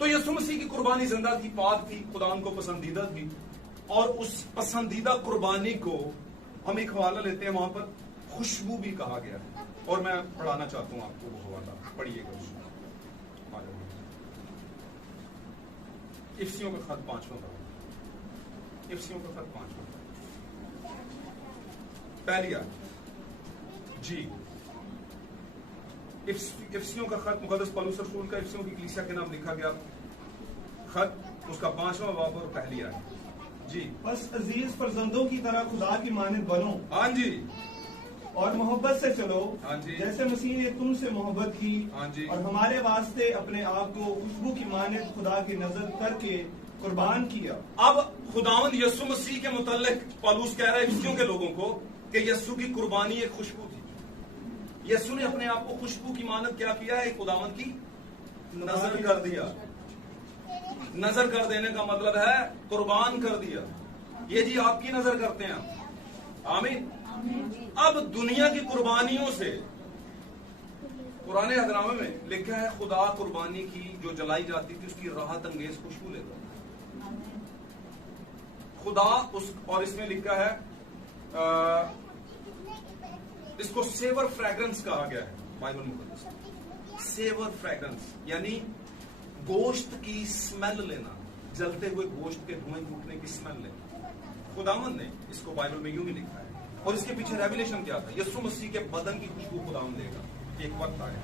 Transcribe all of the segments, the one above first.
तो यीशु मसीह की कुर्बानी जिंदा थी, पाक थी, खुदा को पसंदीदा थी। और उस पसंदीदा कुर्बानी को हम एक हवाला लेते हैं, वहां पर खुशबू भी कहा गया है। और मैं पढ़ाना चाहता हूं आपको वो हवाला, पढ़िएगा। इफ्सियों का खत 5वां बाब, इफ्सियों का खत 5वां पहली आयत जी। इफ्सियों का खत मुकद्दस पौलुस रसूल का इफ्सियों की कलीसिया के नाम लिखा गया खत, उसका 5वां बाब और पहली आयत जी। बस अजीज फर्जंदों की तरह खुदा की मानद बनो, हाँ जी, और मोहब्बत से चलो, हाँ जी, जैसे मसीह ने तुमसे मोहब्बत की, हाँ जी, और हमारे वास्ते अपने आप को खुशबू की मानद खुदा की नजर करके कुर्बान किया। अब खुदावंद यीशु मसीह के मुतल्लिक पौलुस कह रहा है इफ्सियों के लोगों को कि यीशु की कुर्बानी एक खुशबू थी। यीशु ने अपने आप को खुशबू की मानद क्या किया है? खुदावंद की नजर कर दिया। नजर कर देने का मतलब है कुर्बान कर दिया। ये जी आपकी नजर करते हैं, आमीन। अब दुनिया की कुर्बानियों से पुराने अहदनामे में लिखा है खुदा कुर्बानी की जो जलाई जाती थी उसकी राहत अंगेज खुशबू लेता खुदा उस, और इसमें लिखा है इसको सेवर फ्रेग्रेंस कहा गया है बाइबल में। सेवर फ्रेग्रेंस यानी गोश्त की स्मेल लेना, जलते हुए गोश्त के धुएं फूटने की स्मेल लेना। खुदावंद ने इसको बाइबल में यूं ही लिखा है। और इसके पीछे रेवलेशन क्या था? यीशु मसीह के बदन की खुशबू खुदावंद देगा। एक वक्त आया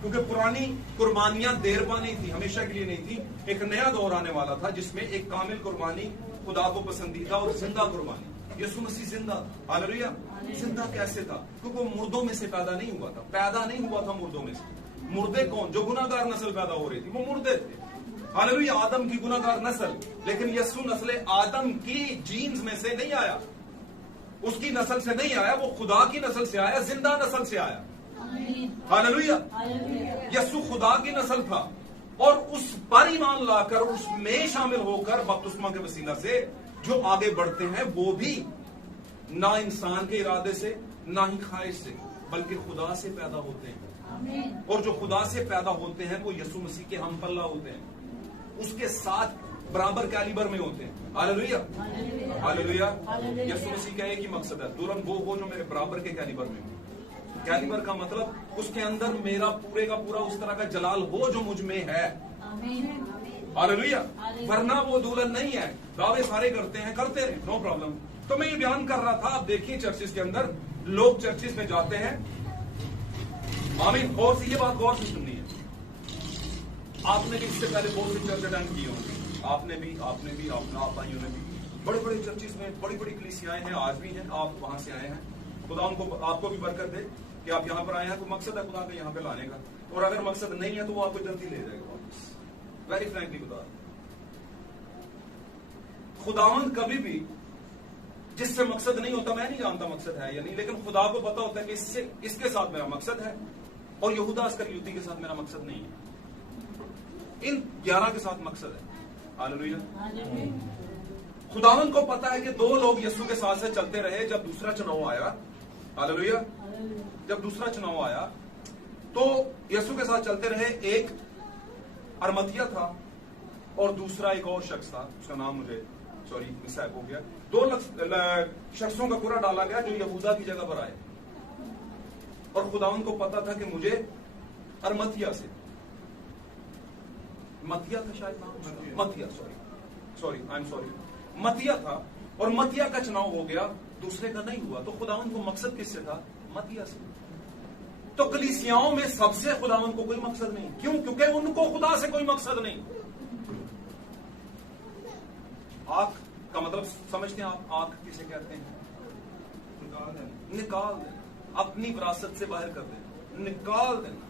क्योंकि पुरानी कुर्बानियां देरपा नहीं थी, हमेशा के लिए नहीं थी। एक नया दौर आने वाला था जिसमें एक कामिल कुर्बानी, खुदा को पसंदीदा और जिंदा कुर्बानी। यीशु मसीह जिंदा था। हालेलुया। जिंदा कैसे था? क्योंकि वो मुर्दों में से पैदा नहीं हुआ था। पैदा नहीं हुआ था मुर्दों में से। मुर्दे कौन? जो गुनाहगार नस्ल पैदा हो रही थी, वो मुर्दे थे। हालेलुया। आदम की गुनाहगार नस्ल, लेकिन यीशु नस्ल आदम की जीन्स में से नहीं आया, उसकी नस्ल से नहीं आया, वो खुदा की नस्ल से आया, जिंदा नस्ल से आया। हालेलुया। यीशु खुदा की नस्ल था और उस पर ईमान लाकर उसमें शामिल होकर बपतिस्मा के वसीला से जो आगे बढ़ते हैं वो भी ना इंसान के इरादे से, ना ही ख्वाहिश से, बल्कि खुदा से पैदा होते हैं। और जो खुदा से पैदा होते हैं वो यीशु मसीह के हम पल्ला होते हैं, उसके साथ बराबर कैलिबर में होते हैं। हालेलुया। हालेलुया। यीशु मसीह का एक ही मकसद है, दुल्हन वो हो जो मेरे बराबर के कैलिबर में हो। कैलिबर का मतलब उसके अंदर मेरा पूरे का पूरा उस तरह का जलाल हो जो मुझ में है। हालेलुया। वरना वो दुल्हन नहीं है। दावे सारे करते हैं, करते रहे, नो प्रॉब्लम। तो मैं ये बयान कर रहा था, आप देखिए चर्चिस के अंदर लोग चर्चिस में जाते हैं, आमीन। और ये बात गौर से सुननी है। आपने भी इससे पहले बहुत सी चर्च अटेंड की होंगी, आपने भी आप भाइयों ने भी। बड़े बड़े चर्चिस में बड़ी बड़ी कलीसियाएं हैं, आज भी हैं, आप वहां से आए हैं। खुदा उनको आपको भी बरकत दे कि आप यहाँ पर आए हैं। कोई मकसद है खुदा का यहाँ पे लाने का, और अगर मकसद नहीं है तो वो आपको जल्दी ले जाएगा वापस। वेरी फ्रैंकली खुदा, खुदावंद कभी भी जिससे मकसद नहीं होता, मैं नहीं जानता मकसद है या नहीं, लेकिन खुदा को पता होता है कि इससे, इसके साथ मेरा मकसद है और यहूदा इस्करियोती के साथ मेरा मकसद नहीं है। इन 11 के साथ मकसद है। हालेलुया। खुदावंद को पता है कि 2 लोग यीशु के साथ से चलते रहे जब दूसरा चुनाव आया। हालेलुया। जब दूसरा चुनाव आया तो यीशु के साथ चलते रहे। एक अरमतिया था और दूसरा एक और शख्स था, उसका नाम मुझे मिसहैप हो गया। 2 शख्सों का पूरा डाला गया जो यहूदा की जगह पर आए, और खुदावंद को पता था कि मुझे अरमतिया से, मतिया था शायद नाम, मतिया, मतिया था, और मतिया का चुनाव हो गया, दूसरे का नहीं हुआ। तो खुदावंद को मकसद किससे था? मतिया से। तो कलीसियाओं में सबसे खुदावंद को कोई मकसद नहीं। क्यों? क्योंकि उनको खुदा से कोई मकसद नहीं। आंख का मतलब समझते हैं आप? आंख किसे कहते हैं? निकाल देना, अपनी विरासत से बाहर कर देना, निकाल देना।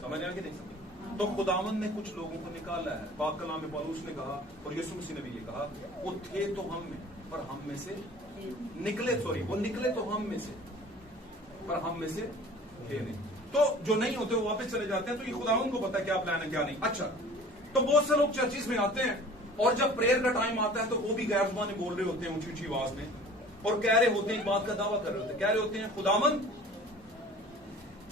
समझ आया कि नहीं समझ? तो खुदावंद ने कुछ लोगों को निकाला है। पाक कलाम में पौलुस ने कहा और यीशु मसीह ने भी ये कहा, वो थे तो हम में पर हम में से निकले, वो निकले तो हम में से पर हम में से थे नहीं। तो जो नहीं होते वो वापस चले जाते हैं। तो ये खुदावंद को पता है क्या प्लान है क्या नहीं। अच्छा, तो बहुत से लोग चर्चिस में आते हैं और जब प्रेयर का टाइम आता है तो वो भी गैर जुबानी बोल रहे होते हैं ऊंची ऊंची आवाज में, और कह रहे होते हैं, इस बात का दावा कर रहे होते हैं, कह रहे होते हैं, खुदावंद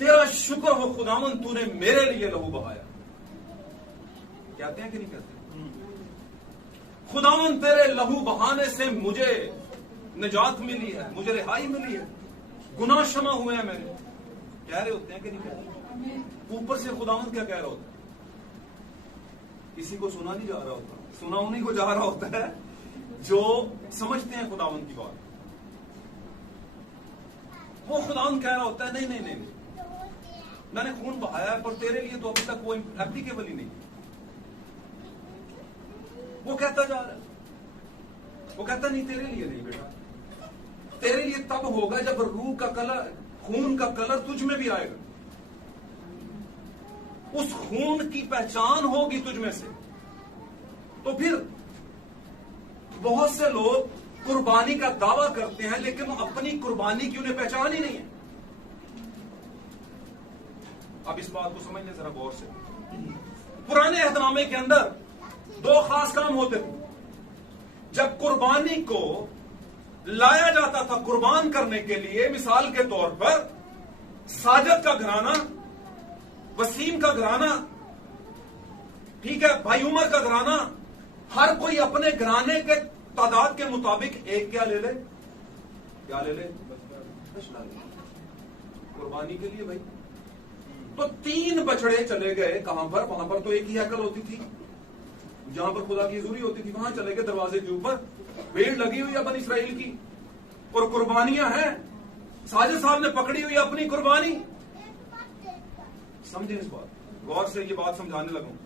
तेरा शुक्र हो खुदावंद, तूने मेरे लिए लहू बहाया। कहते हैं कि नहीं कहते? खुदावन तेरे लहू बहाने से मुझे निजात मिली है, मुझे रिहाई मिली है, गुनाह क्षमा हुए हैं मेरे। कह रहे होते हैं कि नहीं कहते? ऊपर से खुदावन क्या कह रहा होता है? किसी को सुना नहीं जा रहा होता, सुना उन्हीं को जा रहा होता है जो समझते हैं खुदावन की बात। वो खुदावन कह रहा होता है नहीं नहीं नहीं, मैंने खून बहाया है पर तेरे लिए तो अभी तक वो एप्लीकेबल ही नहीं। वो कहता जा रहा है, वो कहता नहीं तेरे लिए नहीं बेटा, तेरे लिए तब होगा जब रूह का कलर, खून का कलर तुझ में भी आएगा, उस खून की पहचान होगी तुझ में से। तो फिर बहुत से लोग कुर्बानी का दावा करते हैं लेकिन वो अपनी कुर्बानी की उन्हें पहचान ही नहीं है। अब इस बात को समझ लें जरा गौर से। पुराने अहदनामे के अंदर दो खास काम होते थे। जब कुर्बानी को लाया जाता था कुर्बान करने के लिए, मिसाल के तौर पर साजद का घराना, वसीम का घराना, ठीक है, भाई उमर का घराना, हर कोई अपने घराने के तादाद के मुताबिक एक क्या ले ले, क्या ले ले, कुर्बानी के लिए भाई। तो 3 बछड़े चले गए कहां पर? वहां पर तो एक ही हैकल होती थी, जहां पर खुदा की हजूरी होती थी, वहां चले गए दरवाजे के ऊपर, भीड़ लगी हुई है बनी इसराइल की और कुर्बानियां हैं। साजिद साहब ने पकड़ी हुई अपनी कुर्बानी। समझे इस बात, गौर से ये बात समझाने लगूं।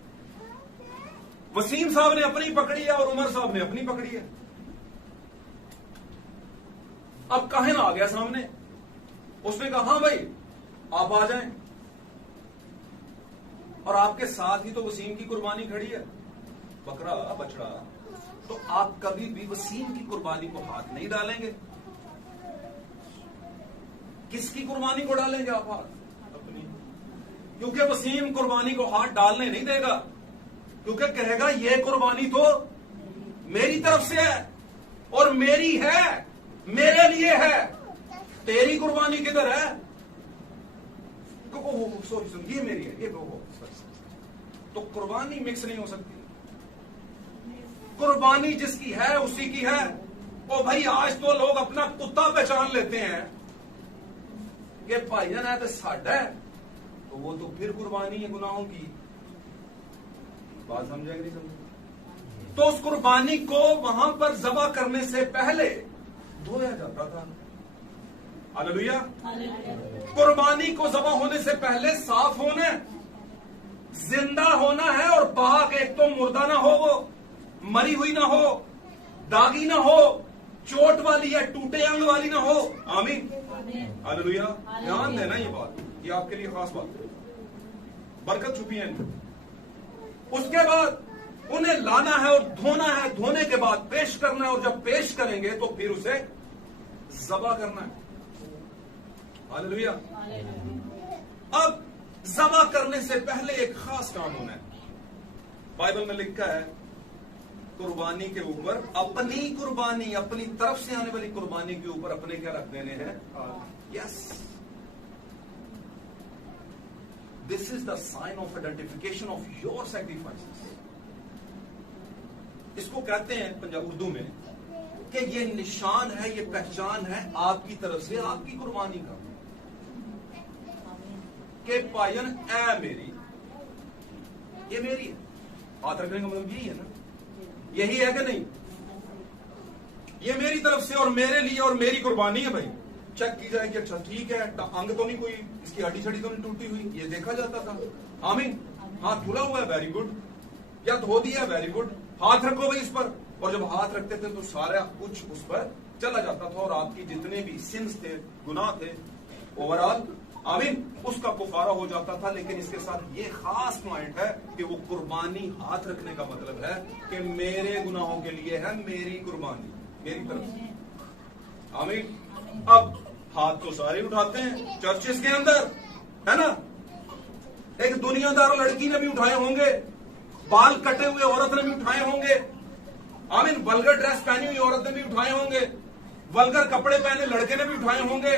वसीम साहब ने अपनी पकड़ी है और उमर साहब ने अपनी पकड़ी है। अब काहिन आ गया सामने, उसने कहा हाँ भाई आप आ जाएं, और आपके साथ ही तो वसीम की कुर्बानी खड़ी है, बकरा बछड़ा। तो आप कभी भी वसीम की कुर्बानी को हाथ नहीं डालेंगे। किसकी कुर्बानी को डालेंगे आप हाथ? अपनी। क्योंकि वसीम कुर्बानी को हाथ डालने नहीं देगा, क्योंकि कहेगा ये कुर्बानी तो मेरी तरफ से है और मेरी है, मेरे लिए है, तेरी कुर्बानी किधर है? सॉरी ये मेरी है, ये तो कुर्बानी मिक्स नहीं हो सकती। कुर्बानी जिसकी है उसी की है। ओ भाई आज तो लोग अपना कुत्ता पहचान लेते हैं, ये भाईजान है तो साडा है, तो वो तो फिर कुर्बानी है गुनाहों की। बात समझेंगे नहीं समझे? तो उस कुर्बानी को वहां पर ज़बह करने से पहले धोया जाता था। हालेलुया। कुर्बानी को ज़बह होने से पहले साफ होना, जिंदा होना है और पाक। एक तो मुर्दा ना हो, वो मरी हुई ना हो, दागी ना हो, चोट वाली या टूटे अंग वाली ना हो। आमीन, हालेलुया। ध्यान देना ये बात, ये आपके लिए खास बात है, बरकत छुपी है। उसके बाद उन्हें लाना है और धोना है, धोने के बाद पेश करना है, और जब पेश करेंगे तो फिर उसे ज़बह करना है। हालेलुया। अब ज़बह करने से पहले एक खास काम होना है। बाइबल में लिखा है कुर्बानी के ऊपर अपनी कुर्बानी, अपनी तरफ से आने वाली कुर्बानी के ऊपर अपने क्या रख देने हैं? Yes, this is the sign of identification of your sacrifices. इसको कहते हैं पंजाब उर्दू में कि ये निशान है, ये पहचान है आपकी तरफ से आपकी कुर्बानी का, कि पायन ऐ मेरी, ये मेरी है। हाथ रखने का मतलब यही है ना, यही है कि नहीं? ये मेरी तरफ से और मेरे लिए और मेरी कुर्बानी है भाई। चेक की जाए कि अच्छा ठीक है, अंग तो नहीं कोई इसकी हड्डी छड़ी तो नहीं टूटी हुई, ये देखा जाता था। आमीन। हाथ धुला हुआ है, वेरी गुड, या धो दिया, वेरी गुड, हाथ रखो भाई इस पर। और जब हाथ रखते थे तो सारा कुछ उस पर चला जाता था और आपकी जितने भी सिंस थे, गुनाह थे, ओवरऑल आमीन, उसका कुफारा हो जाता था। लेकिन इसके साथ ये खास पॉइंट है कि वो कुर्बानी हाथ रखने का मतलब है कि मेरे गुनाहों के लिए है मेरी कुर्बानी, मेरी तरफ से। आमीन। अब हाथ तो सारे उठाते हैं चर्चेस के अंदर, है ना? एक दुनियादार लड़की ने भी उठाए होंगे, बाल कटे हुए औरत ने भी उठाए होंगे, आमीन, वल्गर ड्रेस पहनी हुई औरत ने भी उठाए होंगे, वल्गर कपड़े पहने लड़के ने भी उठाए होंगे,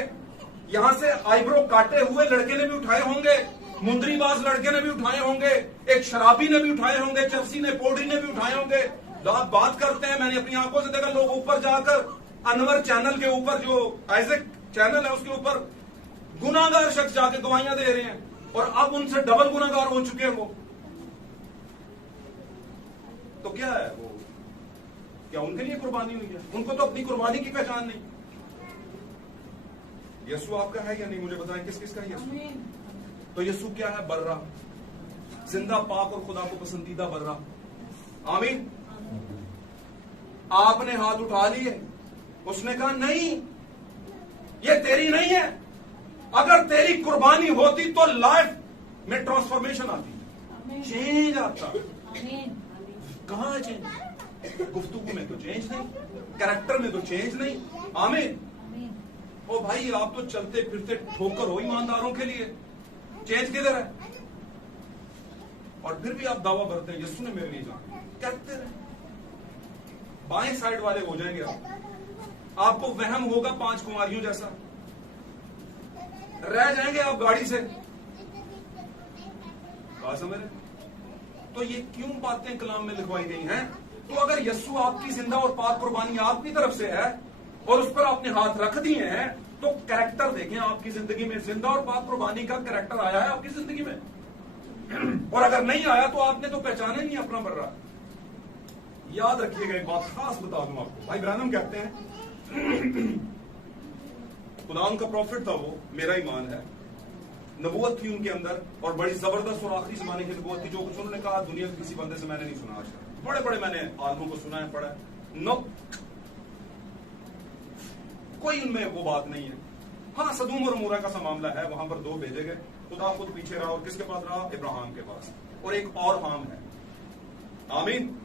यहां से आईब्रो काटे हुए लड़के ने भी उठाए होंगे, मुंदरीबाज लड़के ने भी उठाए होंगे, एक शराबी ने भी उठाए होंगे, चर्सी ने पोड़ी ने भी उठाए होंगे। लोग बात करते हैं, मैंने अपनी आंखों से देखा, लोग ऊपर जाकर अनवर चैनल के ऊपर, जो आइजक चैनल है उसके ऊपर गुनाहगार शख्स जाके गवाहियां दे रहे हैं, और अब उनसे डबल गुनाहगार हो चुके हैं वो। तो क्या है वो, क्या उनके लिए कुर्बानी हुई है? उनको तो अपनी कुर्बानी की पहचान नहीं। यीशु आपका है या नहीं, मुझे बताएं, किस किस का है यीशु? तो यीशु क्या है? बर्रा, जिंदा, पाक और खुदा को पसंदीदा बर्रा। आमीन। आपने हाथ उठा लिए, उसने कहा नहीं, ये तेरी नहीं है। अगर तेरी कुर्बानी होती तो लाइफ में ट्रांसफॉर्मेशन आती, चेंज आता। कहां है चेंज? गुफ्तगू में तो चेंज नहीं, कैरेक्टर में तो चेंज नहीं। आमीन। ओ भाई, आप तो चलते फिरते ठोकर हो ईमानदारों के लिए, चेंज किधर है? और फिर भी आप दावा भरते हैं यीशु ने मेरे लिए जान। कहते रहे, बाएं साइड वाले हो जाएंगे आपको वहम होगा 5 कुमारियों जैसा, रह जाएंगे आप गाड़ी से। बात समझ रहे? तो ये क्यों बातें कलाम में लिखवाई गई हैं? तो अगर यीशु आपकी जिंदा और पाक कुर्बानी आपकी तरफ से है और उस पर आपने हाथ रख दिए हैं, तो कैरेक्टर देखें आपकी जिंदगी में, जिंदा और पाक कुर्बानी का कैरेक्टर आया है आपकी जिंदगी में। और अगर नहीं आया तो आपने तो पहचाना नहीं अपना बर्रा। याद रखिएगा, एक बात खास बता दूं आपको। भाई ब्रानम कहते हैं, खुदा उनका प्रॉफिट था वो, मेरा ईमान है, नबूवत थी उनके अंदर, और बड़ी जबरदस्त और आखिरी जमाने की नबूवत थी। जो कुछ उन्होंने कहा दुनिया के किसी बंदे से मैंने नहीं सुना। आज बड़े बड़े मैंने आदमों को सुना है, पढ़ा है, नो कोई उनमें वो बात नहीं है। हाँ, सदूम और मूरा का सा मामला है, वहां पर 2 भेजे गए, खुदा खुद पीछे रहा, और किसके पास रहा? इब्राहिम के पास। और एक और हाम है। आमीन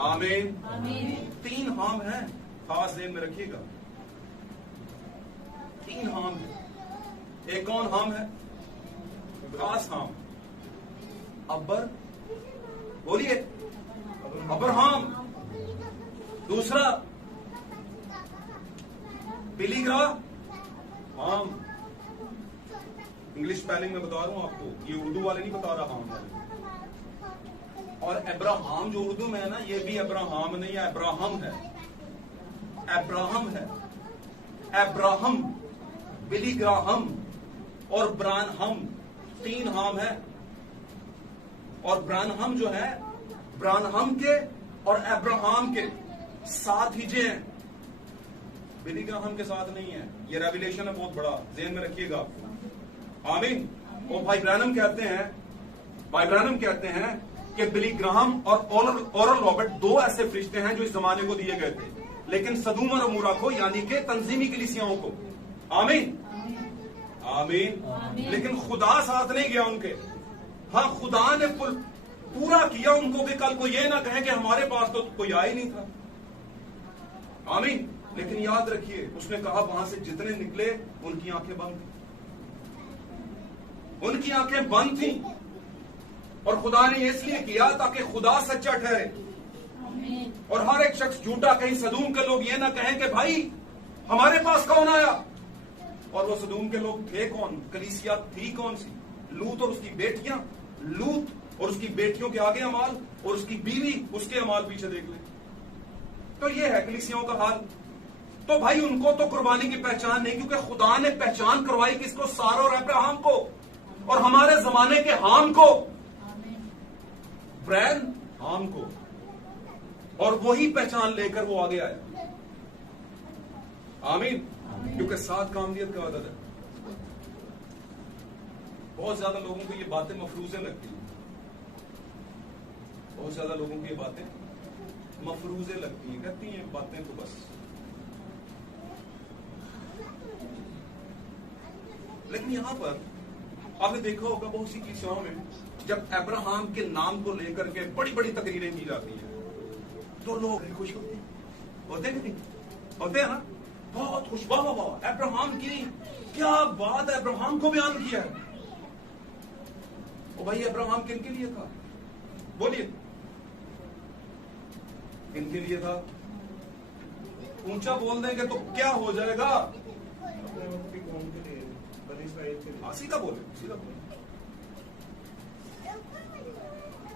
आमीन आमीन। 3 हाम है, खास ध्यान में रखिएगा। 3 हाम है। एक कौन हाम है? खास हाम, अब्बर, बोलिए, अब्राहम। दूसरा बिलीग्रा हाम। इंग्लिश स्पेलिंग में बता रहा हूं आपको, ये उर्दू वाले नहीं बता रहा हाम वाले। और अब्राहम जो उर्दू में है ना, ये भी अब्राहम नहीं है, अब्राहम है, अब्राहम है। अब्राहम, बिलीग्राहम और ब्रानहम, 3 हाम है। और ब्रानहम जो है, ब्रानहम के और अब्राहम के साथ ही जे हैं, बिलीग्राहम के साथ नहीं है। ये रेवलेशन है बहुत बड़ा, ज़हन में रखिएगा आपको। आमीन। और भाई ब्रानम कहते हैं कि बिली ग्राहम और ओरल रॉबर्ट 2 ऐसे फरिश्ते हैं जो इस जमाने को दिए गए थे, लेकिन सदूम और अमूरा को, यानी कि तंजीमी कलीसियाओं को। आमीन आमीन। लेकिन खुदा साथ नहीं गया उनके। हाँ, खुदा ने पूरा किया उनको कि कल को ये ना कहे कि हमारे पास तो कोई आया ही नहीं था। आमीन। लेकिन याद रखिए, उसने कहा वहां से जितने निकले उनकी आंखें बंद थी, उनकी आंखें बंद थी। और खुदा ने इसलिए किया ताकि खुदा सच्चा ठहरे और हर एक शख्स झूठा। कहीं सदूम के लोग ये ना कहें कि भाई हमारे पास कौन आया, और वो सदूम के लोग थे कौन? कलीसिया थी कौन सी? लूत और उसकी बेटियां, लूत और उसकी बेटियों के आगे अमाल, और उसकी बीवी उसके अमाल पीछे देख ले। तो ये है कलीसियाओं का हाल। तो भाई उनको तो कुर्बानी की पहचान नहीं, क्योंकि खुदा ने पहचान करवाई किसको? सारा और अब्राहम को, और हमारे जमाने के हाम को, ब्रैन हाम को, और वही पहचान लेकर वो आगे आया। आमीन। क्योंकि 7 कामदियत का आदत है। बहुत ज्यादा लोगों को ये बातें मफरूजे लगती हैं, बहुत ज्यादा लोगों को ये बातें मफरूजे लगती हैं, कहती हैं बातें तो बस। लेकिन यहां पर आपने देखा होगा बहुत सी कलीसियाओं में जब अब्राहम के नाम को लेकर के बड़ी बड़ी तकरीरें की जाती हैं तो लोग खुश होते हैं, होते हैं कि नहीं? होते हैं ना, बहुत खुश, वाह वाह वाह, अब्राहम की क्या बात है, अब्राहम को बयान किया है। ओ भाई, अब्राहम किन के लिए था? बोलिए, किन के लिए था? ऊंचा बोल देंगे तो क्या हो जाएगा? सीधा बोले, सीधा बोले।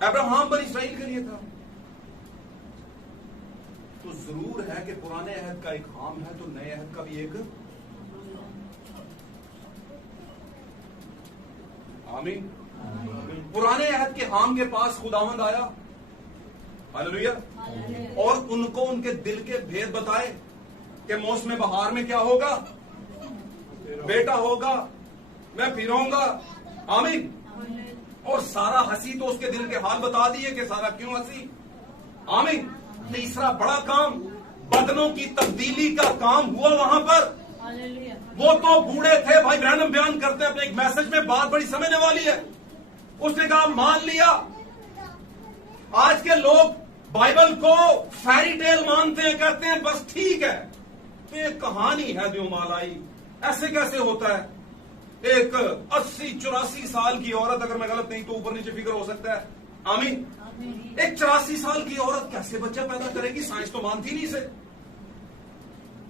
अब्राहम बनी इसराइल के लिए था। तो जरूर है कि पुराने अहद का एक हाम है तो नए अहद का भी एक आमीन। पुराने अहद के हाम के पास खुदावंद आया, हालेलुया, और उनको उनके दिल के भेद बताए कि मौसम बहार में क्या होगा, बेटा होगा, मैं फिर आऊंगा, आमीन। और सारा हंसी तो उसके दिल के हाल बता दिए कि सारा क्यों हंसी, आमीन। तीसरा बड़ा काम, बदनों की तब्दीली का काम हुआ वहां पर। वो तो बूढ़े थे, भाई ब्रैनम बयान करते हैं अपने एक मैसेज में, बात बड़ी समझने वाली है। उसने कहा मान लिया। आज के लोग बाइबल को फेरी टेल मानते हैं, कहते हैं बस ठीक है, तो ये कहानी है द्योमालाई, ऐसे कैसे होता है। एक 80-84 साल की औरत, अगर मैं गलत नहीं तो ऊपर नीचे फिगर हो सकता है, आमीन। एक 84 साल की औरत कैसे बच्चा पैदा करेगी, साइंस तो मानती नहीं इसे,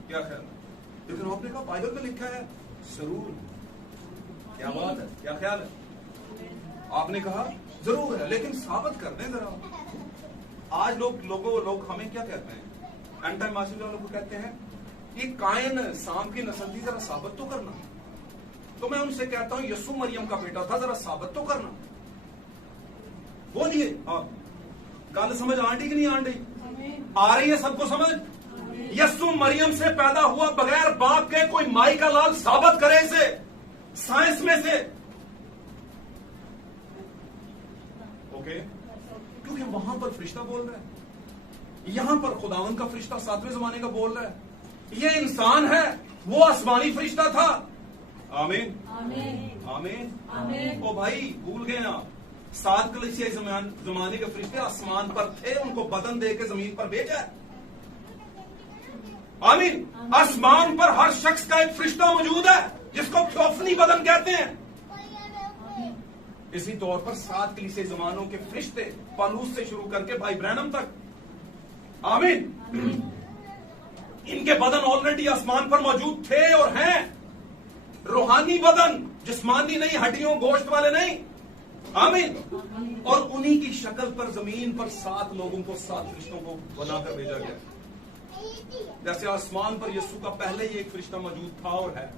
क्या ख्याल है। लेकिन आपने कहा बाइबल में लिखा है, जरूर, क्या बात है, क्या ख्याल है। आपने कहा जरूर है, लेकिन साबित कर दें जरा। आज लोग हमें क्या कहते हैं, एंड टाइम मासिक वालों को कहते हैं ये कायन सांप की नस्ल थी, जरा साबित तो करना। तो मैं उनसे कहता हूं यस्सु मरियम का बेटा था, जरा साबित तो करना। बोलिए, हाँ, गल समझ आंटी कि नहीं आंटी, आ रही है सबको समझ। यस्सु मरियम से पैदा हुआ बगैर बाप के, कोई माई का लाल साबित करे इसे साइंस में से, ओके। क्योंकि वहां पर फरिश्ता बोल रहा है, यहां पर खुदावन का फरिश्ता 7वें जमाने का बोल रहा है। ये इंसान है, वो आसमानी फरिश्ता था, आमीन आमीन आमीन। ओ भाई भूल गए आप, 7 कलीसिया जमाने के फरिश्ते आसमान पर थे, उनको बदन दे के जमीन पर भेजा है, आमीन। आसमान पर हर शख्स का एक फरिश्ता मौजूद है जिसको थियोफनी बदन कहते हैं। इसी तौर पर 7 कलीसिया जमानों के फरिश्ते, पौलुस से शुरू करके भाई ब्रैनम तक, आमीन, इनके बदन ऑलरेडी आसमान पर मौजूद थे और हैं। रूहानी बदन, जिस्मानी नहीं, हड्डियों गोश्त वाले नहीं, आमीन। और उन्हीं की शक्ल पर जमीन पर 7 लोगों को, 7 फरिश्तों को बनाकर भेजा गया। जैसे आसमान पर यीशु का पहले ही एक फरिश्ता मौजूद था और है,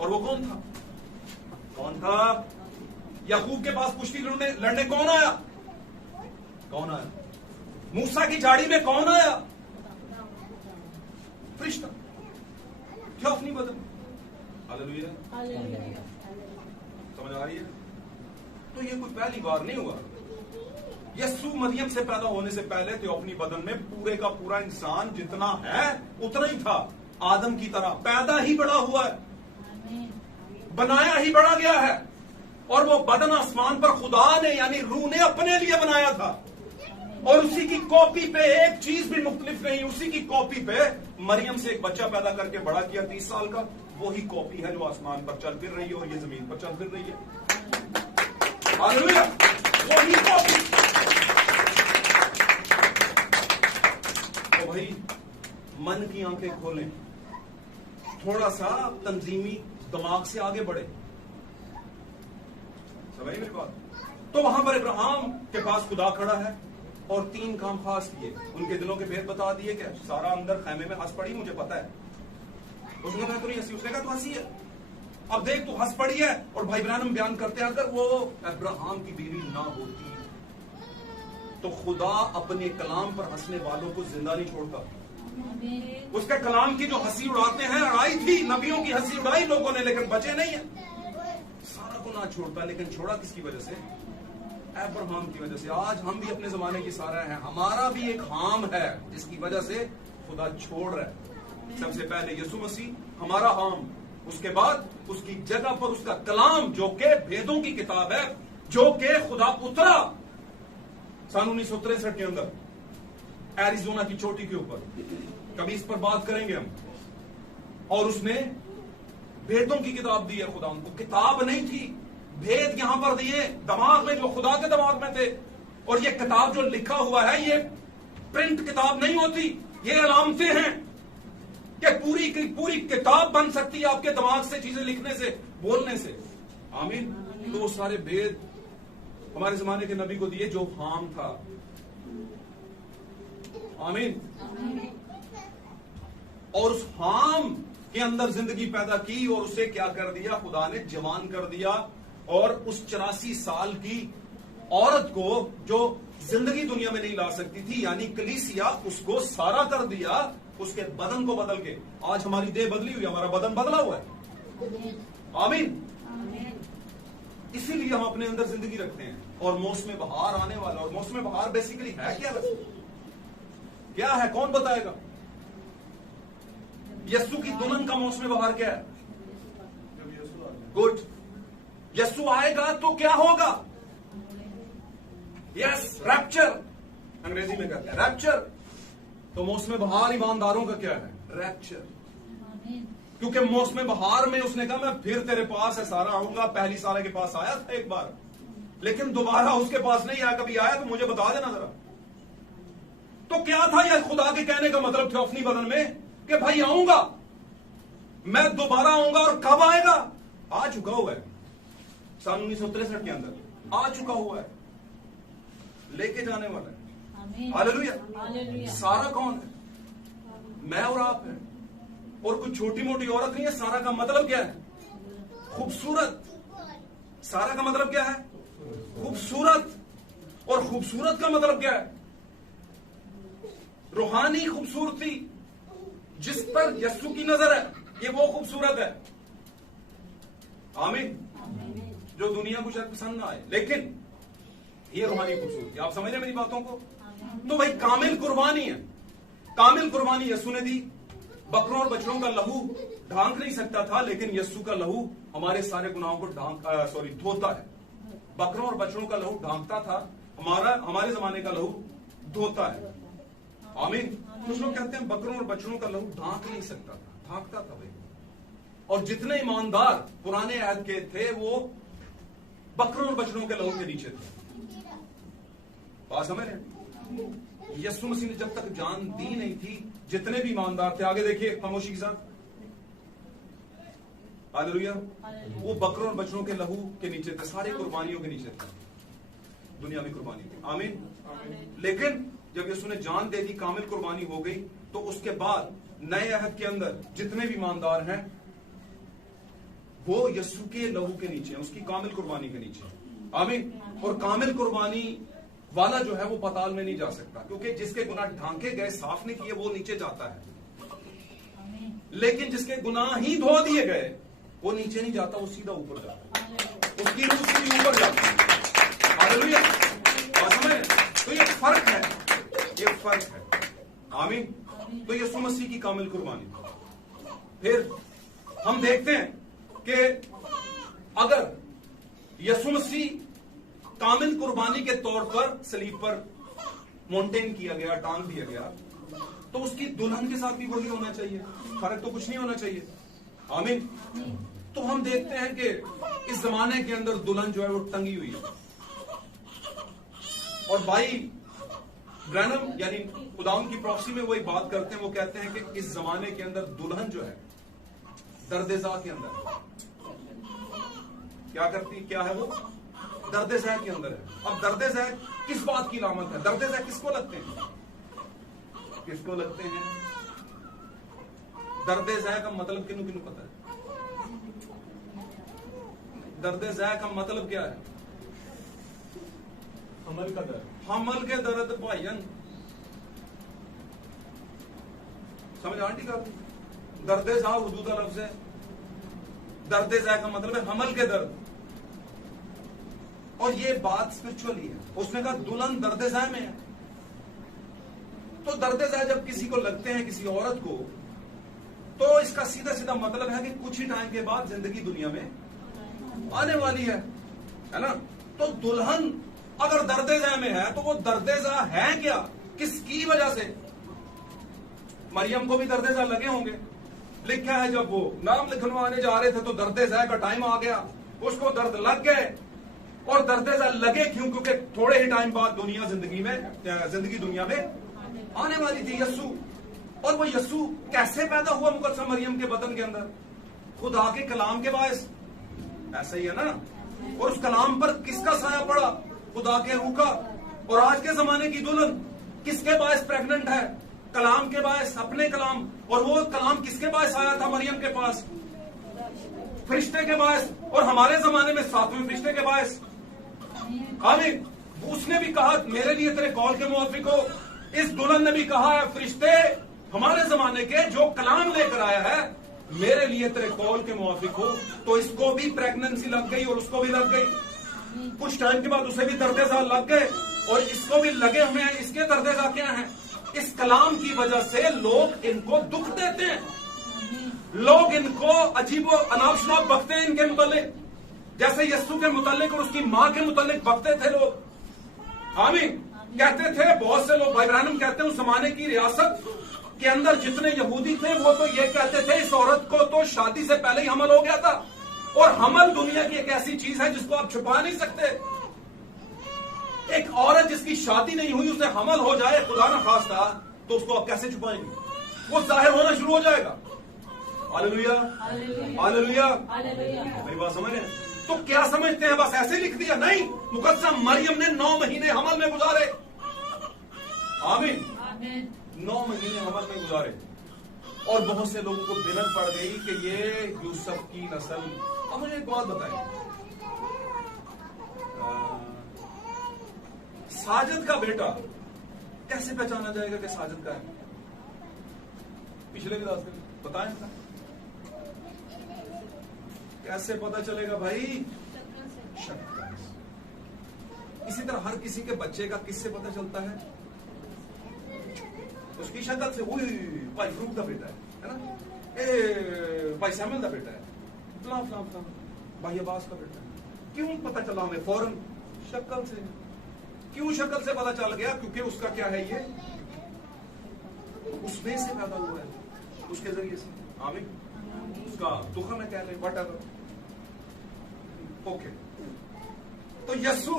और वो कौन था, कौन था। याकूब के पास कुश्ती लड़ने कौन आया, कौन आया। मूसा की झाड़ी में कौन आया, फरिश्ता, क्या अपनी बदन, हालेलुया, समझ आ रही है। तो ये कोई पहली बार नहीं हुआ। यस्सु मरियम से पैदा होने से पहले थियोफनी बदन में पूरे का पूरा इंसान जितना है उतना ही था, आदम की तरह पैदा ही बड़ा हुआ है, बनाया ही बड़ा गया है। और वो बदन आसमान पर खुदा ने यानी रूह ने अपने लिए बनाया था, और उसी की कॉपी पे एक चीज भी मुख्तलिफ नहीं, उसी की कॉपी पे मरियम से एक बच्चा पैदा करके बड़ा किया 30 साल का। वही कॉपी है जो आसमान पर चल फिर रही है और ये जमीन पर चल फिर रही है, हालेलुया, वही कॉपी। तो भाई मन की आंखें खोलें, थोड़ा सा तंजीमी दिमाग से आगे बढ़े, समझ मेरी बात। तो वहां पर इब्राहिम के पास खुदा खड़ा है और 3 काम खास किए, उनके दिलों के भेद बता दिए। क्या सारा अंदर खैमे में हंस पड़ी, मुझे पता है। उसने कहा तो नहीं हंसी, उसने कहा तो हंसी है। अब देख तू हंस पड़ी है। और भाई ब्रैनम बयान करते हैं अगर वो अब्राहम की बीवी ना होती तो खुदा अपने कलाम पर हंसने वालों को जिंदा नहीं छोड़ता। उसके कलाम की जो हंसी उड़ाते हैं, उड़ाई थी, नबियों की हंसी उड़ाई लोगों ने, लेकिन बचे नहीं है। सारा को ना छोड़ता, लेकिन छोड़ा किसकी वजह से, अब्राहम की वजह से। आज हम भी अपने जमाने की सारा हैं, हमारा भी एक हाम है जिसकी वजह से खुदा छोड़ रहा है। सबसे पहले यीशु मसीह हमारा हाम, उसके बाद उसकी जगह पर उसका कलाम जो के भेदों की किताब है, जो के खुदा उतरा सन 1963 के अंदर एरिजोना की चोटी के ऊपर। कभी इस पर बात करेंगे हम। और उसने भेदों की किताब दी है, खुदा उनको किताब नहीं थी, भेद यहां पर दिए दिमाग में, जो खुदा के दिमाग में थे। और ये किताब जो लिखा हुआ है, ये प्रिंट किताब नहीं होती, ये अलामतें हैं कि पूरी की पूरी किताब बन सकती है आपके दिमाग से, चीजें लिखने से, बोलने से, आमीन। तो वो सारे भेद हमारे जमाने के नबी को दिए जो हाम था। आमीन। और उस हाम के अंदर जिंदगी पैदा की और उसे क्या कर दिया, खुदा ने जवान कर दिया। और उस 84 साल की औरत को जो जिंदगी दुनिया में नहीं ला सकती थी, यानी कलीसिया, उसको सारा कर दिया, उसके बदन को बदल के। आज हमारी देह बदली हुई, हमारा बदन बदला हुआ है। आमीन। इसीलिए हम अपने अंदर जिंदगी रखते हैं। और मौसम बहार आने वाला, और मौसम बहार बेसिकली है क्या? क्या है, कौन बताएगा? यस्सु की दुल्हन का मौसम बहार क्या है? गुड। यस्सु आएगा तो क्या होगा? यस, रैप्चर अंग्रेजी में कहते हैं, रैप्चर। तो मौसम बहार ईमानदारों का क्या है? रैप्चर। क्योंकि मौसम बहार में उसने कहा मैं फिर तेरे पास है सारा आऊंगा। पहली सारा के पास आया था एक बार, लेकिन दोबारा उसके पास नहीं आया। कभी आया तो मुझे बता देना जरा। तो क्या था यह खुदा के कहने का मतलब थियोफनी बदन में कि भाई आऊंगा, मैं दोबारा आऊंगा। और कब आएगा? आ चुका हुआ है, सन 1963 के अंदर आ चुका हुआ है, लेके जाने वाला है। हालेलुया। सारा कौन है? मैं और आप हैं। और कुछ छोटी मोटी औरत नहीं है। सारा का मतलब क्या है? खूबसूरत। सारा का मतलब क्या है? खूबसूरत। और खूबसूरत का मतलब क्या है? रूहानी खूबसूरती, जिस पर यस्सु की नजर है, ये वो खूबसूरत है। आमीन। जो दुनिया को शायद पसंद ना आए, लेकिन ये रूहानी खूबसूरती। आप समझ रहे मेरी बातों को? तो भाई कामिल कुर्बानी है। कामिल कुर्बानी यस्सु ने दी। बकरों और बछड़ों का लहू ढांक नहीं सकता था, लेकिन यस्सु का लहू हमारे सारे गुनाहों को धोता है। बकरों और बछड़ों का लहू ढांकता था, हमारे जमाने का लहू धोता है। आमीन। कुछ लोग कहते हैं बकरों और बछड़ों का लहू ढांक नहीं सकता था, ढांकता था भाई। और जितने ईमानदार पुराने अहद के थे वो बकरों और बछड़ों के लहू के नीचे थे। बात समझ रहे? यीशु मसीह ने जब तक जान दी नहीं थी, जितने भी ईमानदार थे, आगे देखिए खामोशी के साथ, हालेलुया, वो बकरों और बछड़ों के लहू के नीचे थे, सारी कुर्बानियों के नीचे थे, दुनियावी कुर्बानी थी। आमीन। लेकिन जब यीशु ने जान दे दी, कामिल कुर्बानी हो गई, तो उसके बाद नए अहद के अंदर जितने भी ईमानदार हैं वो यीशु के लहू के नीचे हैं, उसकी कामिल कुर्बानी के नीचे। आमीन। और कामिल कुर्बानी वाला जो है वो पाताल में नहीं जा सकता, क्योंकि जिसके गुनाह ढांके गए, साफ नहीं किए, वो नीचे जाता है। लेकिन जिसके गुनाह ही धो दिए गए वो नीचे नहीं जाता, वो सीधा ऊपर जाता है, उसकी रूह सीधी ऊपर जाती है। हालेलुया। समझ? तो ये फर्क है, ये फर्क है। आमीन। तो यीशु मसीह की कामिल कुर्बानी। फिर हम देखते हैं कि अगर यीशु मसीह कामिल कुर्बानी के तौर पर सलीब पर मोन्टेन किया गया, टांग दिया गया, तो उसकी दुल्हन के साथ भी वही होना चाहिए, फर्क तो कुछ नहीं होना चाहिए। आमीन। तो हम देखते हैं कि इस जमाने के अंदर दुल्हन जो है वो टंगी हुई है, और भाई ब्रैनम यानी खुदाउन की प्रॉक्सी में वो एक बात करते हैं, वो कहते हैं कि इस जमाने के अंदर दुल्हन जो है दर्द-ए-ज़ा के अंदर क्या करती, क्या है वो? दर्द-ए-ज़ा के अंदर है। अब दर्द-ए-ज़ा किस बात की लामत है? दर्द-ए-ज़ा किसको लगते हैं? किसको लगते हैं? दर्द-ए-ज़ा का मतलब किन्नु किन्नु पता है? दर्द-ए-ज़ा का मतलब क्या है? हमल का दर्द। हमल के दर्द भाईयन, समझ आंटी का? दर्द-ए-ज़ा उर्दू का लफ्ज है। दर्द-ए-ज़ा का मतलब है हमल के दर्द, और ये बात स्पिरिचुअली है। उसने कहा दुल्हन दर्द-ए-ज़ा में है। तो दर्द-ए-ज़ा जब किसी को लगते हैं, किसी औरत को, तो इसका सीधा सीधा मतलब है कि कुछ ही टाइम के बाद जिंदगी दुनिया में आने वाली है ना? तो दुल्हन अगर दर्द-ए-ज़ा में है तो वो दर्द-ए-ज़ा है क्या, किसकी वजह से? मरियम को भी दर्द-ए-ज़ा लगे होंगे। लिखा है जब वो नाम लिखवाने जा रहे थे तो दर्द-ए-ज़ा का टाइम आ गया, उसको दर्द लग गए। और दर्द-ए-ज़ा लगे क्यों? क्योंकि थोड़े ही टाइम बाद जिंदगी दुनिया में आने वाली थी यस्सु। और वो यस्सु कैसे पैदा हुआ मुकद्दसा मरियम के बदन के अंदर? खुदा के कलाम के बायस। ऐसा ही है ना? और उस कलाम पर किसका साया पड़ा? खुदा के रूह का। और आज के जमाने की दुल्हन किसके बायस प्रेग्नेंट है? कलाम के बायस, अपने कलाम। और वो कलाम किसके बायस आया था मरियम के पास? फरिश्ते के बायस। और हमारे जमाने में 7वें फरिश्ते के बायस। आमीन। उसने भी कहा मेरे लिए तेरे कॉल के मुआफिक हो। इस दुल्हन ने भी कहा है फरिश्ते हमारे जमाने के जो कलाम लेकर आया है मेरे लिए तेरे कॉल के मुआफिक हो। तो इसको भी प्रेगनेंसी लग गई और उसको भी लग गई। कुछ टाइम के बाद उसे भी दर्दे साल लग गए और इसको भी लगे हुए हैं। इसके दर्दे साल क्या हैं? इस कलाम की वजह से लोग इनको दुख देते हैं, लोग इनको अजीबो अनाप शनाप बकते हैं इनके मुतालिक, जैसे यस्सु के मुतालिक और उसकी मां के मुतालिक बकते थे लोग। आमीन। कहते थे बहुत से लोग, भाई ब्राह्मण कहते हैं उस जमाने की रियासत के अंदर जितने यहूदी थे वो तो ये कहते थे इस औरत को तो शादी से पहले ही हमल हो गया था। और हमल दुनिया की एक ऐसी चीज है जिसको आप छुपा नहीं सकते। एक औरत जिसकी शादी नहीं हुई उसे हमल हो जाए खुदा ना खास्ता, तो उसको आप कैसे छुपाएंगे? वो जाहिर होना शुरू हो जाएगा। Hallelujah, hallelujah. मेरी बात समझ रहे हैं? तो क्या समझते हैं बस ऐसे लिख दिया? नहीं, मुकद्दसा मरियम ने 9 महीने हमल में गुजारे। आमीन। 9 महीने हमल में गुजारे और बहुत से लोगों को बिनत पड़ गई कि ये यूसुफ की नस्ल। अब मुझे एक बात बताएं, साजिद का बेटा कैसे पहचाना जाएगा कि साजिद का है? पिछले क्लास में बताएं था। कैसे पता चलेगा भाई? शक्ल। इसी तरह हर किसी के बच्चे का किससे पता चलता है? उसकी शक्ल से। भाई फ्रूक का बेटा है ना, भाई सैमुअल का बेटा है, फलां फलां फलां, भाई अब्बास का बेटा है। क्यों पता चला हमें? फौरन शक्ल से। क्यों शक्ल से पता चल गया? क्योंकि उसका क्या है, ये उसमें से पैदा हुआ है, उसके जरिए से। आमीन। उसका तुखम है, कह ले वट एवर। ओके। तो यस्सु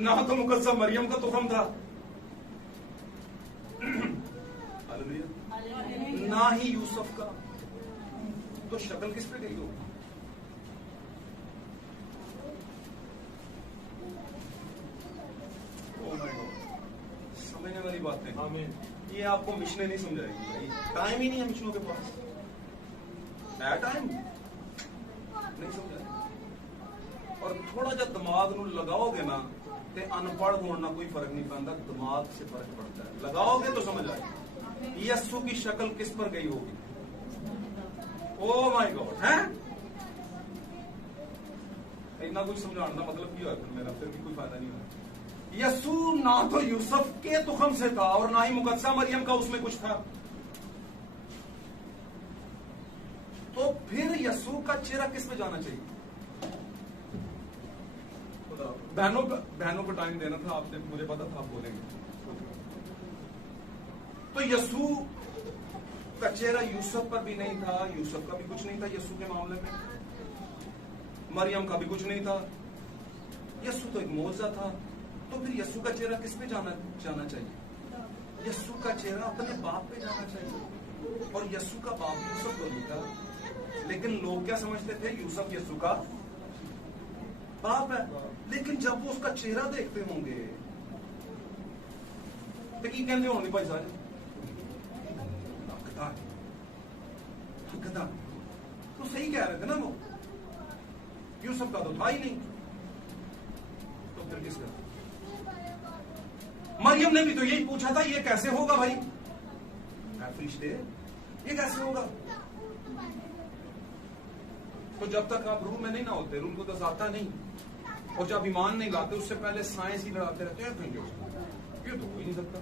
ना तो मुकद्दसा मरियम का तुखम था, ना ही यूसुफ का। तो शक्ल किस पे गई होगी? समझने वाली बात है। आमीन। ये आपको मिशनें नहीं समझाएगी भाई, टाइम ही नहीं है मिशनों के पास। टाइम नहीं समझाएगी। और थोड़ा जब दिमाग नू लगाओगे ना ते अनपढ़ होना कोई फर्क नहीं पड़ता, दिमाग से फर्क पड़ता है। लगाओगे तो समझ आएगा यस्सु की शक्ल किस पर गई होगी। ओ माय गॉड, है इतना कुछ समझाने का मतलब क्या है मेरा? फिर भी कोई फायदा नहीं हुआ। यस्सु ना तो यूसुफ के तुखम से था और ना ही मुकद्दसा मरियम का उसमें कुछ था। तो फिर यस्सु का चेहरा किस पे जाना चाहिए? बहनों को टाइम देना था आपने, मुझे पता था आप बोलेंगे। तो यस्सु का चेहरा यूसुफ पर भी नहीं था, यूसुफ का भी कुछ नहीं था यस्सु के मामले में, मरियम का भी कुछ नहीं था। यस्सु तो एक मौजज़ा था। तो फिर यस्सु का चेहरा किस पे जाना चाहिए? यस्सु का चेहरा अपने बाप पे जाना चाहिए। और यस्सु का बाप यूसुफ तो नहीं था, लेकिन लोग क्या समझते थे? यूसुफ यस्सु का बाप है। लेकिन जब वो उसका चेहरा देखते होंगे तो की कहते होंगे भाई साहब तो सही कह रहे थे ना वो, यूसुफ का तो था ही नहीं। तो फिर किसका? मरियम ने भी तो यही पूछा था, ये कैसे होगा भाई? फरिश्ते, ये कैसे होगा? तो जब तक आप रूम में नहीं ना होते, रूम को तो जाता नहीं, और जब ईमान नहीं लाते उससे पहले साइंस ही लड़ाते रहते हैं। ये तो हो ही नहीं सकता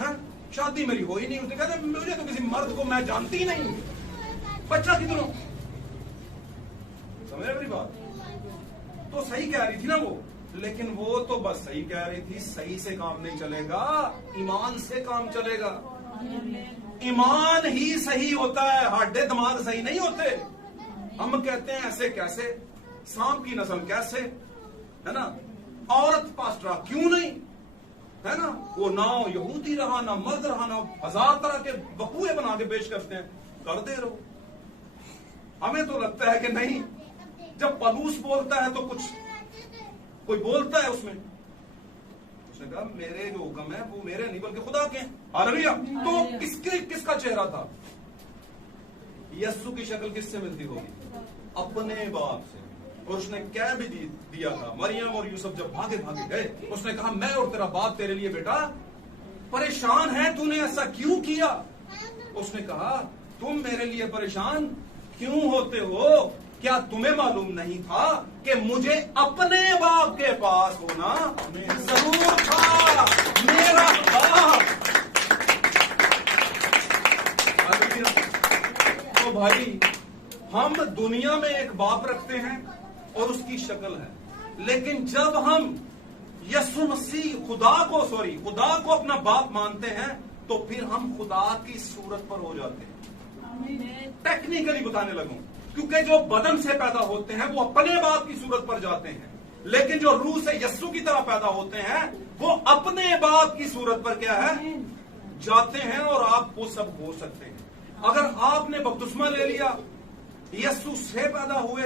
है, शादी मेरी हो ही नहीं। उसने कहते मुझे तो किसी मर्द को मैं जानती ही नहीं, बच्चा किधरों? समझ मेरी बात? तो सही कह रही थी ना वो, लेकिन वो तो बस सही कह रही थी। सही से काम नहीं चलेगा, ईमान से काम चलेगा। ईमान ही सही होता है, हड्डे दिमाग सही नहीं होते। हम कहते हैं ऐसे कैसे, सांप की नस्ल कैसे, है ना? औरत पास्टरा क्यों नहीं, है ना? वो ना यहूदी रहा, ना मर्द रहा, ना 1000 तरह के बकुए बना के पेश करते हैं, कर दे रहो। हमें तो लगता है कि नहीं, जब पलूस बोलता है तो कुछ कोई बोलता है उसमें, उसने कहा मेरे जो हुक्म है वो मेरे नहीं बल्कि खुदा के हैं। हालेलुया। तो किसका चेहरा था? यस्सु की शक्ल किससे मिलती होगी? अपने बाप से। और उसने कह भी दिया था, मरियम और यूसुफ जब भागे भागे गए, उसने कहा मैं और तेरा बाप तेरे लिए बेटा परेशान है, तूने ऐसा क्यों किया? उसने कहा तुम मेरे लिए परेशान क्यों होते हो? क्या तुम्हें मालूम नहीं था कि मुझे अपने बाप के पास होना जरूर था? मेरा बाप। तो भाई हम दुनिया में एक बाप रखते हैं और उसकी शक्ल है, लेकिन जब हम यीशु मसीह खुदा को अपना बाप मानते हैं तो फिर हम खुदा की सूरत पर हो जाते हैं। टेक्निकली बताने लगूं, क्योंकि जो बदन से पैदा होते हैं वो अपने बाप की सूरत पर जाते हैं, लेकिन जो रूह से यीशु की तरह पैदा होते हैं वो अपने बाप की सूरत पर क्या है? जाते हैं। और आप वो सब हो सकते हैं। अगर आपने बपतिस्मा ले लिया, यीशु से पैदा हुए,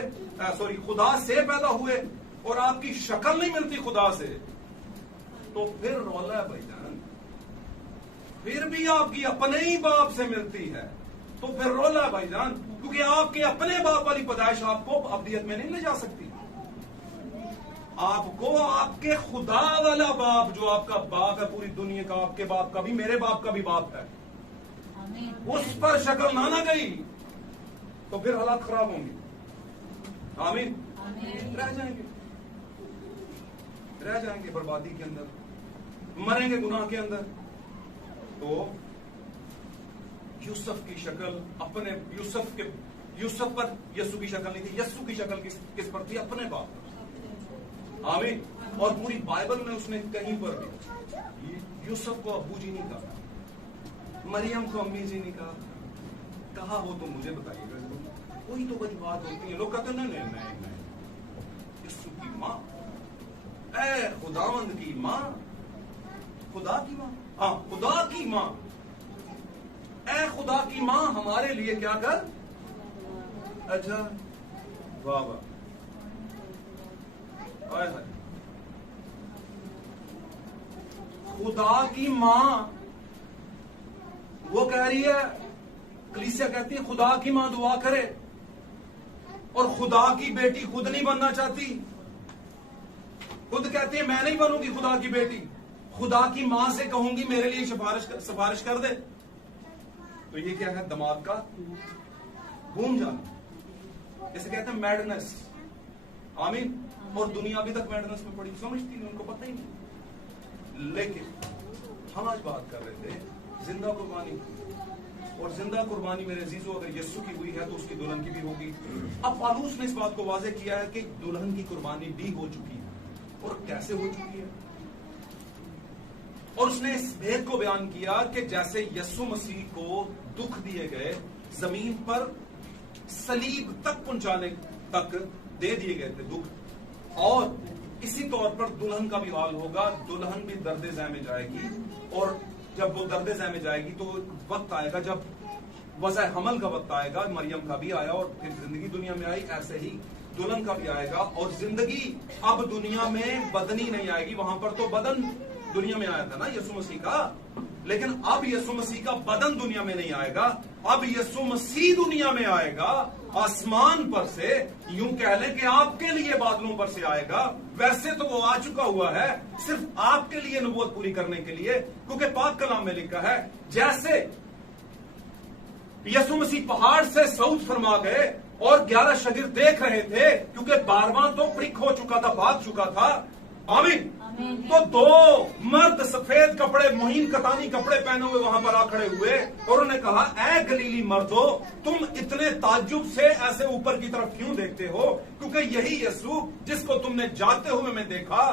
खुदा से पैदा हुए और आपकी शक्ल नहीं मिलती खुदा से, तो फिर रौला है भाईजान। फिर भी आपकी अपने ही बाप से मिलती है तो फिर रौला है भाईजान, क्योंकि आपके अपने बाप वाली पैदाइश आपको अब्दियत में नहीं ले जा सकती। आपको आपके खुदा वाला बाप, जो आपका बाप है पूरी दुनिया का, आपके बाप का भी, मेरे बाप का भी बाप है, उस पर शक्ल ना गई तो फिर हालात खराब होंगे। आमीन। रह जाएंगे बर्बादी के अंदर, मरेंगे गुनाह के अंदर। तो यूसुफ की शक्ल अपने यूसुफ पर यीशु की शक्ल नहीं थी। यीशु की शक्ल किस पर थी? अपने बाप पर। आमीन। और पूरी बाइबल में उसने कहीं पर भी यूसुफ को अब्बू जी नहीं कहा, मरियम को अम्मी जी नहीं कहा हो तो मुझे बताइएगा। कोई तो बड़ी बात होती है, लोग कहते हैं नहीं, यीशु की माँ, ऐ खुदावंद की माँ, खुदा की माँ, हाँ खुदा की माँ, ऐ खुदा की माँ हमारे लिए क्या कर। अच्छा वाह वाह, खुदा की माँ वो कह रही है, कलीसिया कहती है खुदा की माँ दुआ करे, और खुदा की बेटी खुद नहीं बनना चाहती, खुद कहती है मैं नहीं बनूंगी खुदा की बेटी, खुदा की माँ से कहूंगी मेरे लिए सिफारिश कर दे। तो ये क्या है? दिमाग का घूम जाना, जैसे कहते हैं मैडनेस। आमीन। और दुनिया अभी तक मैडनेस में पड़ी, समझती नहीं, उनको पता ही नहीं। लेकिन हम आज बात कर रहे थे जिंदा कुर्बानी, और जिंदा कुर्बानी मेरे अजीजों अगर यीशु की हुई है तो उसकी दुल्हन की भी होगी। अब पौलुस ने इस बात को वाज़ेह किया है कि दुल्हन की कुर्बानी भी हो चुकी है, और कैसे हो चुकी है। और उसने इस भेद को बयान किया कि जैसे यीशु मसीह को दुख दिए गए, जमीन पर सलीब तक पहुंचाने तक दे दिए गए थे दुख, और इसी तौर पर दुल्हन का भी हाल होगा। दुल्हन भी दर्द ज़ै में जाएगी, और जब वो दर्द ज़ै में जाएगी तो वक्त आएगा जब वज़ह हमल का वक्त आएगा। मरियम का भी आया और फिर जिंदगी दुनिया में आई, ऐसे ही दुल्हन का भी आएगा। और जिंदगी अब दुनिया में बदनी नहीं आएगी, वहां पर तो बदन दुनिया में आया था ना यीशु मसीह का, लेकिन अब यीशु मसीह का बदन दुनिया में नहीं आएगा, अब यीशु मसीह दुनिया में आएगा आसमान पर से। यूं कह लें कि आपके लिए बादलों पर से आएगा। वैसे तो वो आ चुका हुआ है, सिर्फ आपके लिए नबूवत पूरी करने के लिए, क्योंकि पाक कलाम में लिखा है जैसे यीशु मसीह पहाड़ से सऊद फरमा गए और 11 शागिर्द देख रहे थे, क्योंकि 12वां तो प्रिक हो चुका था, भाग चुका था। आमीन। तो 2 मर्द सफेद कपड़े, मुहीन कतानी कपड़े पहने हुए वहां पर आ खड़े हुए, और उन्होंने कहा ऐ गलीली मर्दो, तुम इतने ताज्जुब से ऐसे ऊपर की तरफ क्यों देखते हो? क्योंकि यही यीशु जिसको तुमने जाते हुए में देखा,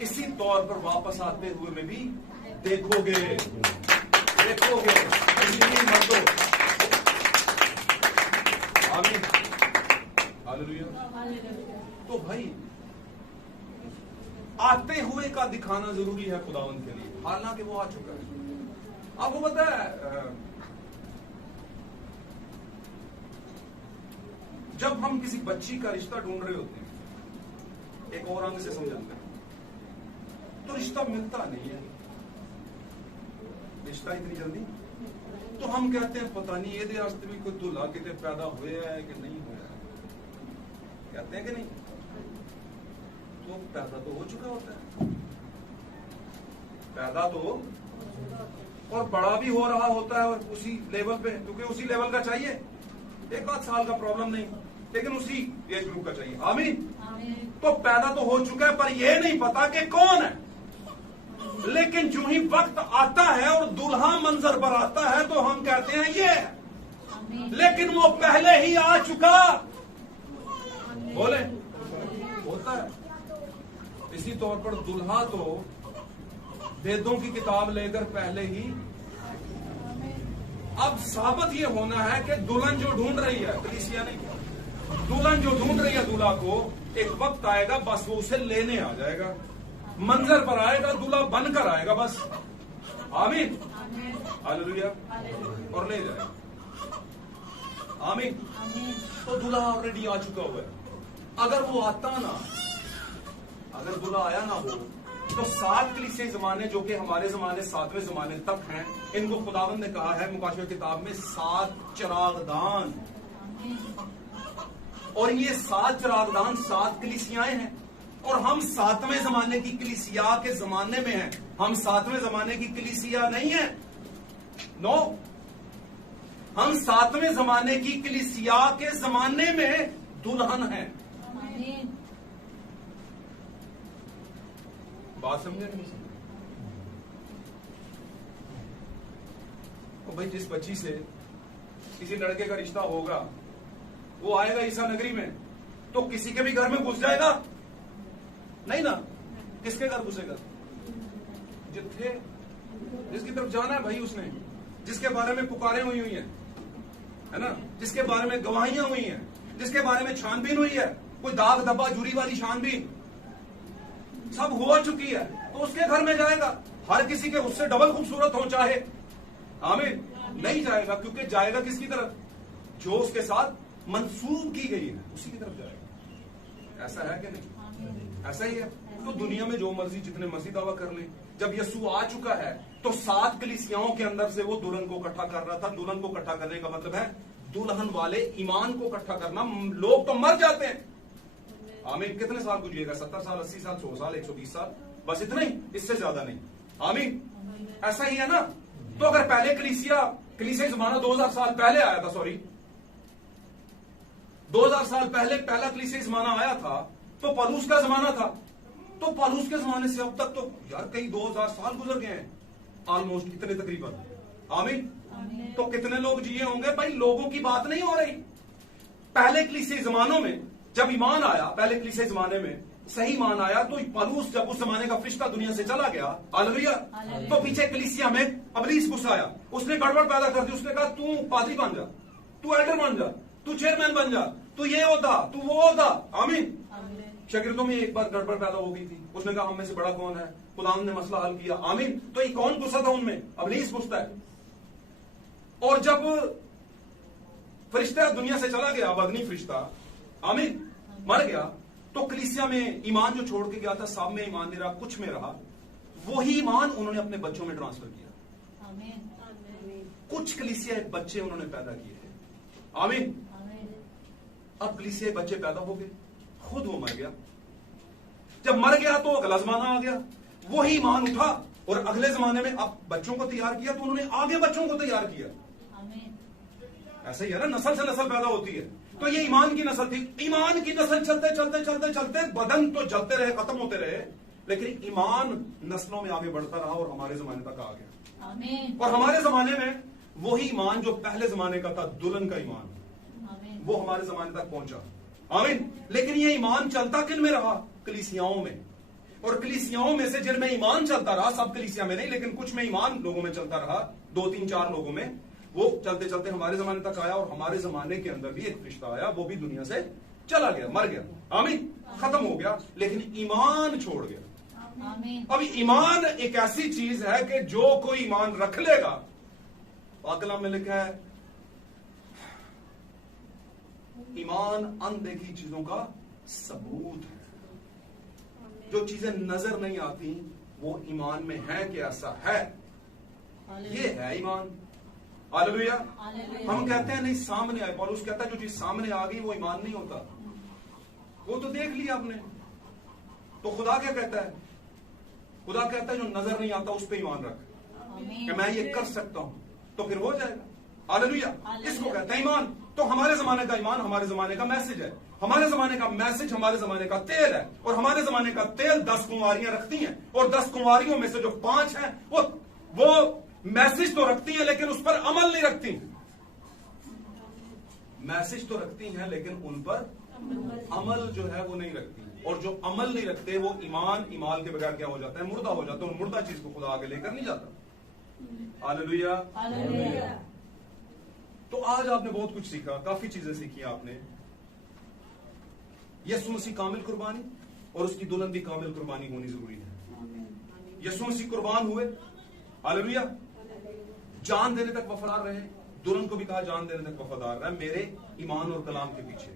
इसी तौर पर वापस आते हुए में भी देखोगे। मर्दो। आमीन। हालेलुया। तो भाई आते हुए का दिखाना जरूरी है खुदावंद के लिए, हालांकि वो आ चुका है। आपको पता है जब हम किसी बच्ची का रिश्ता ढूंढ रहे होते हैं एक और अंग से समझाते हैं, तो रिश्ता मिलता नहीं है, रिश्ता इतनी जल्दी। तो हम कहते हैं पता नहीं ये आज भी कोई दूल्हा कितने पैदा हुए है कि नहीं हुआ है, कहते हैं कि नहीं? तो पैदा तो हो चुका होता है, पैदा तो और बड़ा भी हो रहा होता है, और उसी लेवल पे, क्योंकि उसी लेवल का चाहिए, एक आध साल का प्रॉब्लम नहीं, लेकिन उसी एज ग्रुप का चाहिए। आमीन। तो पैदा तो हो चुका है, पर यह नहीं पता कि कौन है। लेकिन जो ही वक्त आता है और दूल्हा मंजर पर आता है तो हम कहते हैं ये है, लेकिन वो पहले ही आ चुका। बोले होता है। इसी तौर पर दूल्हा तो वेदों की किताब लेकर पहले ही, अब साबित ये होना है कि दुल्हन जो ढूंढ रही है, कलीसिया नहीं, दुल्हन जो ढूंढ रही है दूल्हा को, एक वक्त आएगा बस वो उसे लेने आ जाएगा, मंजर पर आएगा, दूल्हा बनकर आएगा बस। आमीन, हालेलुया, और ले जाएगा। आमीन। तो दूल्हा ऑलरेडी आ चुका हुआ है। अगर वो आता ना, अगर दूल्हा आया ना हो, तो 7 कलीसिया जमाने जो कि हमारे जमाने 7वें जमाने तक हैं, इनको खुदावंद ने कहा है मुकाशवा किताब में 7 चिरागदान, और ये 7 चिरागदान 7 कलीसियाएं हैं, और हम 7वें जमाने की कलीसिया के जमाने में हैं। हम 7वें जमाने की कलीसिया नहीं है, नो, हम 7वें जमाने की कलीसिया के जमाने में दुल्हन हैं। बात समझे नहीं? तो भाई जिस बच्ची से किसी लड़के का रिश्ता होगा, वो आएगा ईसा नगरी में, तो किसी के भी घर में घुस जाएगा? नहीं ना। किसके घर घुसेगा? जिथे जिसकी तरफ जाना है भाई उसने, जिसके बारे में पुकारें हुई हैं, है ना, जिसके बारे में गवाहियां हुई हैं, जिसके बारे में छानबीन हुई है, कोई दाग धब्बा जुरी वाली छानबीन सब हो चुकी है, तो उसके घर में जाएगा। हर किसी के उससे डबल खूबसूरत हो चाहे, आमीन, नहीं जाएगा, क्योंकि जाएगा किसकी तरफ? जो उसके साथ मंसूब की गई है उसी की तरफ जाएगा। ऐसा है कि नहीं? ऐसा ही है। तो दुनिया में जो मर्जी जितने मर्जी दावा कर ले, जब यीशु आ चुका है तो 7 कलीसियाओं के अंदर से वो दुल्हन को इकट्ठा कर रहा था। दुल्हन को इकट्ठा करने का मतलब है दुल्हन वाले ईमान को इकट्ठा करना। लोग तो मर जाते हैं, आमीन, कितने साल गुजरेगा? 70 साल, 80 साल, 100 साल, 120 साल, बस इतना ही, इससे ज्यादा नहीं। आमीन, ऐसा ही है ना। तो अगर पहले कलीसिया जमाना 2000 साल पहले आया था, सॉरी 2000 साल पहले पहला कलीसिया जमाना आया था, तो पौलुस का जमाना था। तो पौलुस के जमाने से अब तक तो यार कई 2000 साल गुजर गए हैं ऑलमोस्ट, कितने तकरीबन। आमीन। तो कितने लोग जिए होंगे भाई? लोगों की बात नहीं हो रही। पहले कलीसिया जमानों में जब ईमान आया, पहले कलीसिया जमाने में सही ईमान आया, तो पौलुस जब उस जमाने का फरिश्ता दुनिया से चला गया, हालेलुया, तो पीछे कलीसिया में इब्लीस घुसाया, उसने गड़बड़ पैदा कर दी। उसने कहा तू पादरी बन जा, तू एल्डर बन जा, तू चेयरमैन बन जा, तू ये होता, तू वो होता। आमीन। शागिर्दों में एक बार गड़बड़ पैदा हो गई थी। उसने कहा हम में से बड़ा कौन है? खुदा ने मसला हल किया। आमीन। तो ये कौन घुसा था उनमें? इब्लीस घुसता है। और जब फरिश्ता दुनिया से चला गया, बदनी फरिश्ता, आमीन, मर गया, तो कलीसिया में ईमान जो छोड़ के गया था, सब में ईमान नहीं रहा, कुछ में रहा। वही ईमान उन्होंने अपने बच्चों में ट्रांसफर किया। आमीन। कुछ कलीसिया बच्चे उन्होंने पैदा किए थे। आमीन। अब कलीसिया बच्चे पैदा हो गए, खुद वो मर गया। जब मर गया तो अगला जमाना आ गया, वही ईमान उठा और अगले जमाने में अब बच्चों को तैयार किया, तो उन्होंने आगे बच्चों को तैयार किया। ऐसा ही है ना, नस्ल से नस्ल पैदा होती है। तो ये ईमान की नस्ल थी। ईमान की नस्ल चलते चलते चलते चलते बदन तो जलते रहे, खत्म होते रहे, लेकिन ईमान नस्लों में आगे बढ़ता रहा और हमारे जमाने तक आ गया। आमीन। और हमारे जमाने में वही ईमान जो पहले जमाने का था, दुल्हन का ईमान, वो हमारे जमाने तक पहुंचा। आमीन। लेकिन ये ईमान चलता किन में रहा? कलीसियाओं में। और कलीसियाओं में से जिनमें ईमान चलता रहा, सब कलीसिया में नहीं, लेकिन कुछ में ईमान लोगों में चलता रहा, 2, 3, 4 लोगों में, वो चलते चलते हमारे जमाने तक आया। और हमारे जमाने के अंदर भी एक फरिश्ता आया, वो भी दुनिया से चला गया, मर गया। आमीन। खत्म हो गया, लेकिन ईमान छोड़ गया। आमीन। अब ईमान एक ऐसी चीज है कि जो कोई ईमान रख लेगा, कलाम में लिखा है ईमान अनदेखी चीजों का सबूत है। जो चीजें नजर नहीं आती वो ईमान में है कि ऐसा है, ये है ईमान। हालेलुया। हम कहते हैं नहीं सामने आए, पौलुस कहता है जो चीज सामने आ गई वो ईमान नहीं होता, वो तो देख लिया आपने। तो खुदा क्या कहता है? खुदा कहता है जो नजर नहीं आता उस पर ईमान रख कि मैं ये कर सकता हूं, तो फिर हो जाएगा। हालेलुया। इसको कहता है ईमान। तो हमारे जमाने का ईमान हमारे जमाने का मैसेज है, हमारे जमाने का मैसेज हमारे जमाने का तेल है, और हमारे जमाने का तेल 10 कुंवारियां रखती हैं, और 10 कुंवारियों में से जो 5 हैं वो मैसेज तो रखती हैं लेकिन उस पर अमल नहीं रखती। मैसेज तो रखती हैं लेकिन उन पर अमल जो है वो नहीं रखती, और जो अमल नहीं रखते वो ईमान के बगैर क्या हो जाता है? मुर्दा हो जाता है, और मुर्दा चीज को खुदा आगे लेकर नहीं जाता। हालेलुया। तो आज आपने बहुत कुछ सीखा, काफी चीजें सीखी आपने। यीशु मसीह कामिल कुर्बानी और उसकी दुल्हन भी कामिल कुर्बानी होनी जरूरी है। यीशु मसीह कुर्बान हुए, हालेलुया, जान देने तक वफादार रहे। दुल्हन को भी कहा जान देने तक वफादार रहे मेरे ईमान और कलाम के पीछे,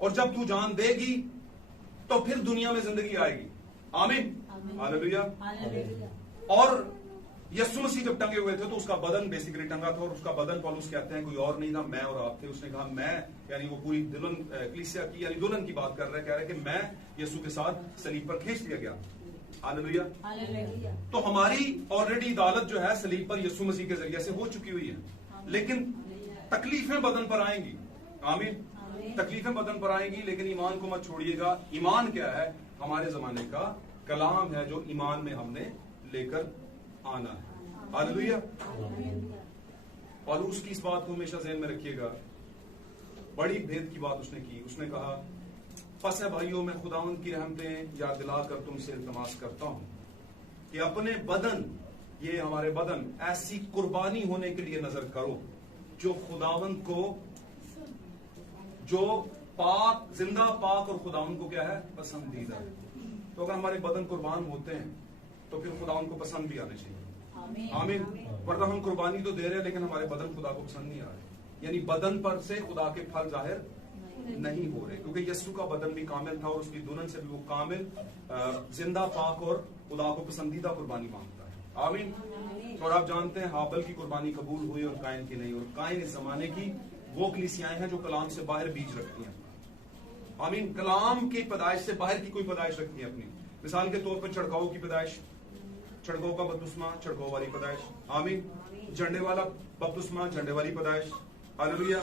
और जब तू जान देगी तो फिर दुनिया में जिंदगी आएगी। आमीन। हालेलुया। और यीशु मसीह जब टंगे हुए थे तो उसका बदन बेसिकली टंगा था, और उसका बदन पौलुस कहते हैं कोई और नहीं था, मैं और आप थे। उसने कहा मैं, यानी वो पूरी दुल्हन कलीसिया की यानी दुल्हन की बात कर रहा है, कह रहा है कि मैं यीशु के साथ सलीब पर खींच दिया गया। हालेलुया। तो हमारी ऑलरेडी अदालत जो है सलीब पर यीशु मसीह के जरिए से हो चुकी हुई है, लेकिन तकलीफें बदन पर आएंगी। आमीन। तकलीफें बदन पर आएंगी, लेकिन ईमान को मत छोड़िएगा। ईमान क्या है? हमारे जमाने का कलाम है जो ईमान में हमने लेकर आना है। हालेलुया। और उसकी इस बात को हमेशा ज़हन में रखिएगा। बड़ी भेद की बात उसने की। उसने कहा फस है भाइयों, मैं खुदावंद की रहमतें याद दिलाकर तुमसे इल्तमास करता हूं कि अपने बदन, ये हमारे बदन, ऐसी कुर्बानी होने के लिए नजर करो जो खुदावंद को, जो पाक, जिंदा, पाक और खुदावंद को क्या है? पसंदीदा है। तो अगर हमारे बदन कुर्बान होते हैं तो फिर खुदावंद को पसंद भी आने चाहिए। आमीन। वरना हम कुर्बानी तो दे रहे हैं लेकिन हमारे बदन खुदा को पसंद नहीं आ रहे, यानी बदन पर से खुदा के फल जाहिर नहीं हो रहे, क्योंकि यीशु का बदन भी कामिल था और उसकी दुल्हन से भी वो कामिल, जिंदा, पाक और खुदा को पसंदीदा कुर्बानी मांगता है। आमीन। और आप जानते हैं हाबल की कुर्बानी कबूल हुई और कायन की नहीं, और कायन इस जमाने की वो कलीसियाएं हैं जो कलाम से बाहर बीज रखती हैं। आमीन। कलाम की पैदाइश से बाहर की कोई पैदाइश रखती है अपनी। मिसाल के तौर पर छिड़काव की पैदाइश, छिड़काव का बपतिस्मा, छिड़काव वाली पैदाइश। आमीन। झंडे वाला बपतिस्मा, झंडे वाली पैदाइश। हालेलुया।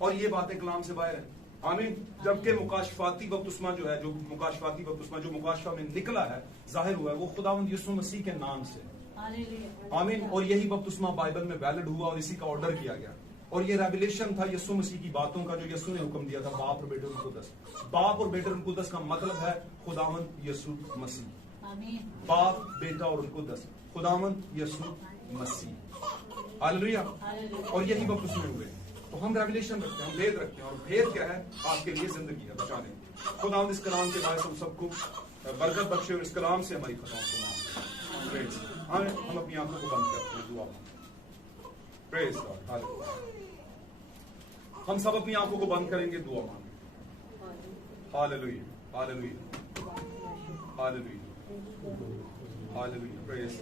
और ये बातें कलाम से बाहर है। आमीन। जबकि मुकाशफाती बपतिस्मा जो है, जो मुकाशफाती बपतिस्मा जो मुकाशफा में निकला है, जाहिर हुआ है, वो खुदावंद यीशु मसीह के नाम से। आमीन। और यही बपतिस्मा बाइबल में वैलिड हुआ और इसी का ऑर्डर किया गया, और ये रेवलेशन था यीशु मसीह की बातों का जो यीशु ने हुक्म दिया था, बाप और बेटे और कुदस। बाप और बेटे और कुदस का मतलब है खुदावंद यीशु मसीह। बाप, बेटा और कुदस, खुदावंद यीशु मसीह। हालेलुया। और यही बपतिस्मे हुए। तो हम रेवलेशन रखते हैं, हम भेद रखते हैं, और भेद क्या है? आपके लिए जिंदगी है, बचाने। खुदावंद इस कलाम के बायस हम सबको बरकत बख्शे, और इस कलाम से हमारी खताओं को माफ। हम अपनी आंखों को बंद करते हैं, दुआ मांगते। Praise God. हालेलुया। हम सब अपनी आंखों को बंद करेंगे, दुआ मांगे। Hallelujah. Hallelujah. Hallelujah. Hallelujah. Praise